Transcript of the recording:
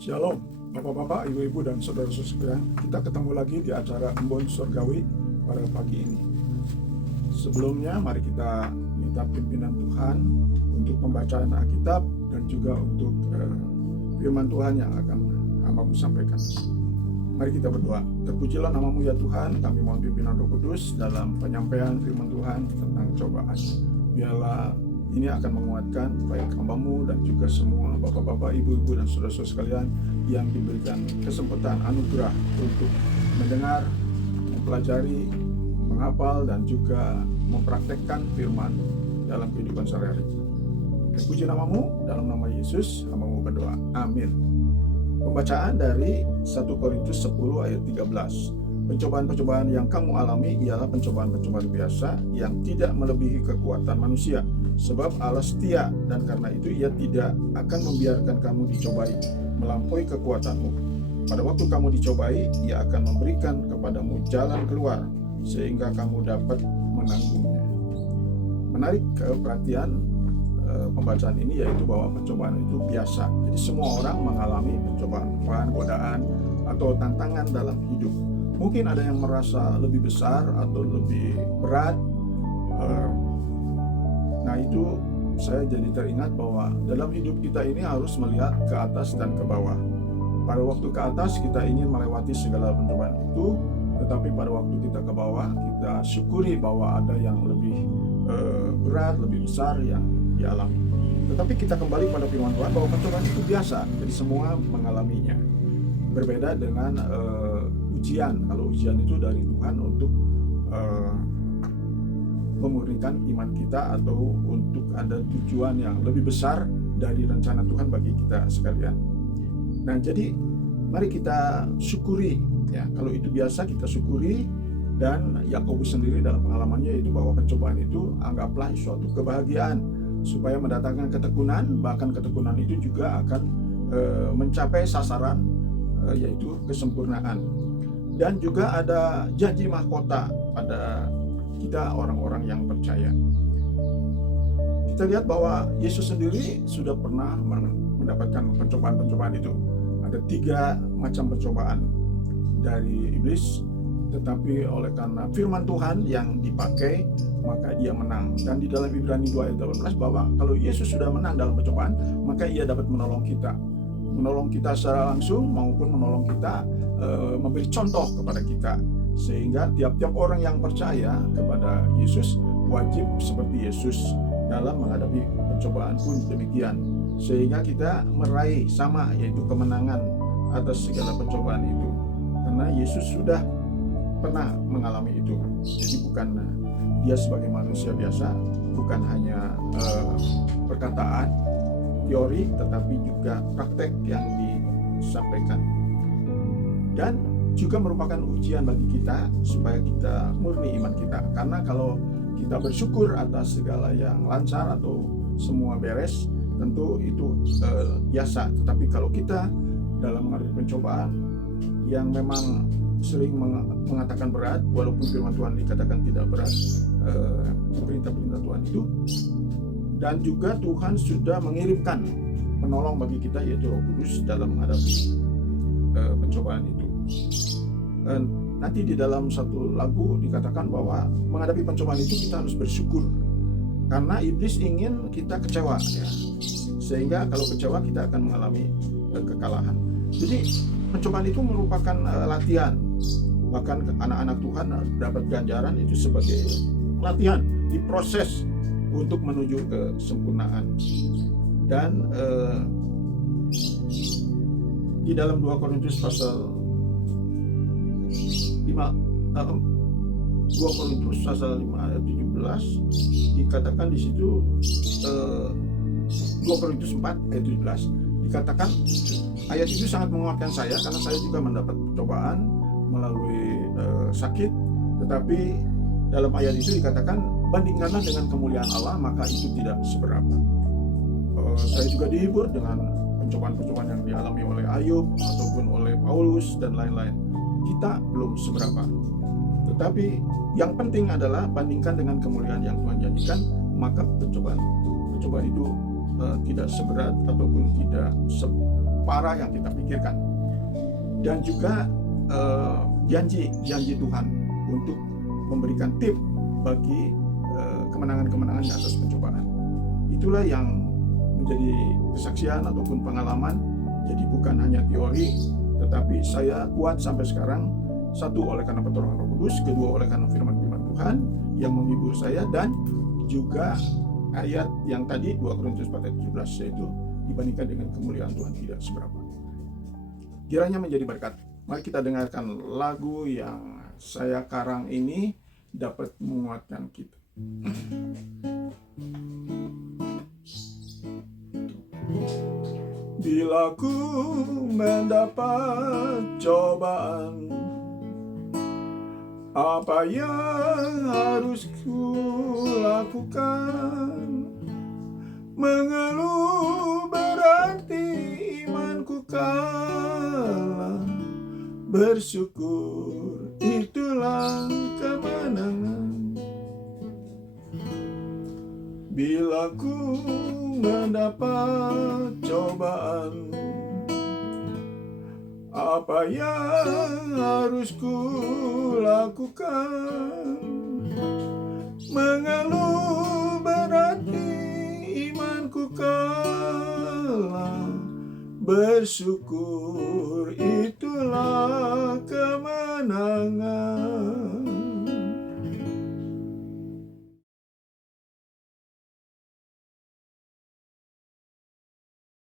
Shalom, Bapak-bapak, Ibu-ibu, dan saudara-saudara sekalian. Kita ketemu lagi di acara Embon Surgawi pada pagi ini. Sebelumnya, mari kita minta pimpinan Tuhan untuk pembacaan Alkitab dan juga untuk firman Tuhan yang akan hamba-Mu sampaikan. Mari kita berdoa. Terpujilah nama-Mu ya Tuhan, kami mohon pimpinan Roh Kudus dalam penyampaian firman Tuhan tentang cobaan. Biarlah ini akan menguatkan baik hamba-Mu dan juga semua bapak-bapak, ibu-ibu, dan saudara-saudara sekalian yang diberikan kesempatan anugerah untuk mendengar, mempelajari, menghafal, dan juga mempraktekkan firman dalam kehidupan sehari-hari. Terpuji nama-Mu, dalam nama Yesus hamba-Mu berdoa. Amin. Pembacaan dari 1 Korintus 10 ayat 13. Pencobaan-pencobaan yang kamu alami ialah pencobaan-pencobaan biasa yang tidak melebihi kekuatan manusia. Sebab Allah setia, dan karena itu Ia tidak akan membiarkan kamu dicobai melampaui kekuatanmu. Pada waktu kamu dicobai, Ia akan memberikan kepadamu jalan keluar sehingga kamu dapat menanggungnya. Menarik perhatian pembacaan ini yaitu bahwa pencobaan itu biasa. Jadi semua orang mengalami pencobaan, godaan, atau tantangan dalam hidup. Mungkin ada yang merasa lebih besar atau lebih berat. Nah itu saya jadi teringat bahwa dalam hidup kita ini harus melihat ke atas dan ke bawah. Pada waktu ke atas kita ingin melewati segala pencobaan itu, tetapi pada waktu kita ke bawah kita syukuri bahwa ada yang lebih berat, lebih besar yang dialami. Tetapi kita kembali pada firman Tuhan bahwa pencobaan itu biasa, jadi semua mengalaminya. Berbeda dengan ujian. Kalau ujian itu dari Tuhan untuk memurnikan iman kita atau untuk ada tujuan yang lebih besar dari rencana Tuhan bagi kita sekalian. Nah, jadi mari kita syukuri ya. Kalau itu biasa kita syukuri, dan Yakobus sendiri dalam pengalamannya itu bahwa pencobaan itu anggaplah suatu kebahagiaan supaya mendatangkan ketekunan, bahkan ketekunan itu juga akan mencapai sasaran yaitu kesempurnaan. Dan juga ada janji mahkota pada kita orang-orang yang percaya. Kita lihat bahwa Yesus sendiri sudah pernah mendapatkan pencobaan-pencobaan itu. Ada 3 macam pencobaan dari iblis, tetapi oleh karena firman Tuhan yang dipakai, maka ia menang. Dan di dalam Ibrani 2 ayat 18 bahwa kalau Yesus sudah menang dalam pencobaan, maka ia dapat menolong kita. Menolong kita secara langsung maupun menolong kita, memberi contoh kepada kita. Sehingga tiap-tiap orang yang percaya kepada Yesus wajib seperti Yesus dalam menghadapi pencobaan pun demikian. Sehingga kita meraih sama, yaitu kemenangan atas segala pencobaan itu. Karena Yesus sudah pernah mengalami itu. Jadi bukan dia sebagai manusia biasa, bukan hanya perkataan, teori, tetapi juga praktek yang disampaikan. Dan juga merupakan ujian bagi kita supaya kita murni iman kita. Karena kalau kita bersyukur atas segala yang lancar atau semua beres, tentu itu biasa. Tetapi kalau kita dalam menghadapi pencobaan yang memang sering mengatakan berat, walaupun firman Tuhan dikatakan tidak berat, perintah-perintah Tuhan itu, dan juga Tuhan sudah mengirimkan penolong bagi kita yaitu Roh Kudus dalam menghadapi pencobaan itu. Nanti di dalam satu lagu dikatakan bahwa menghadapi pencobaan itu kita harus bersyukur, karena iblis ingin kita kecewa ya. Sehingga kalau kecewa kita akan mengalami kekalahan. Jadi pencobaan itu merupakan latihan. Bahkan anak-anak Tuhan dapat ganjaran itu sebagai latihan, diproses untuk menuju kesempurnaan. Dan di dalam 2 Korintus pasal 2 Korintus pasal 5 ayat 17 dikatakan di situ, 2 Korintus 4 ayat 17 dikatakan, ayat itu sangat menguatkan saya karena saya juga mendapat percobaan melalui sakit, tetapi dalam ayat itu dikatakan bandingkanlah dengan kemuliaan Allah, maka itu tidak seberapa. Saya juga dihibur dengan pencobaan-pencobaan yang dialami oleh Ayub ataupun oleh Paulus dan lain-lain. Kita belum seberapa, tetapi yang penting adalah bandingkan dengan kemuliaan yang Tuhan janjikan, maka pencobaan itu tidak seberat ataupun tidak parah yang kita pikirkan. Dan juga janji Tuhan untuk memberikan tip bagi kemenangan-kemenangan di atas pencobaan. Itulah yang menjadi kesaksian ataupun pengalaman. Jadi bukan hanya teori, tetapi saya kuat sampai sekarang. Satu, oleh karena pertolongan Roh Kudus. Kedua, oleh karena firman-firman Tuhan yang menghibur saya. Dan juga ayat yang tadi 2 Korintus 4 ayat 17, yaitu dibandingkan dengan kemuliaan Tuhan tidak seberapa. Kiranya menjadi berkat. Mari kita dengarkan lagu yang saya karang ini dapat menguatkan kita. Bila ku mendapat cobaan, apa yang harus ku lakukan? Mengeluh berarti imanku kalah, bersyukur itulah kemenangan. Bila ku mendapat cobaan, apa yang harus ku lakukan? Mengeluh berarti imanku kalah, bersyukur